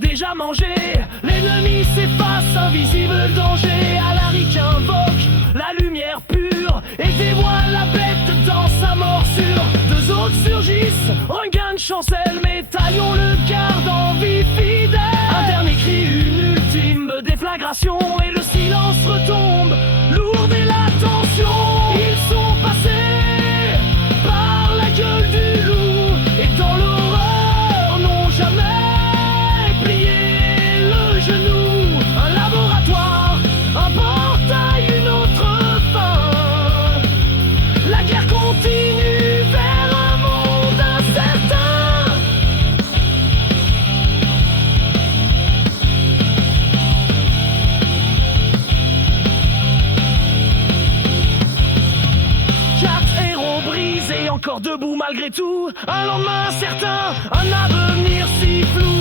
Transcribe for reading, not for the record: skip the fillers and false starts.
déjà mangé. L'ennemi s'efface, invisible danger. Alaric invoque la lumière pure et dévoile la bête dans sa morsure. Deux autres surgissent, Rungan chancelle, mais Talion le garde en vie fidèle. Un dernier cri, une ultime déflagration, et le silence retombe, lourde est la tension. Ils sont passés par la gueule du loup, et dans l'horreur n'ont jamais plié le genou. Un laboratoire, un portail, une autre fin. La guerre continue vers un monde incertain. Quatre héros brisés, encore debout malgré tout. Un lendemain incertain, un avenir si flou.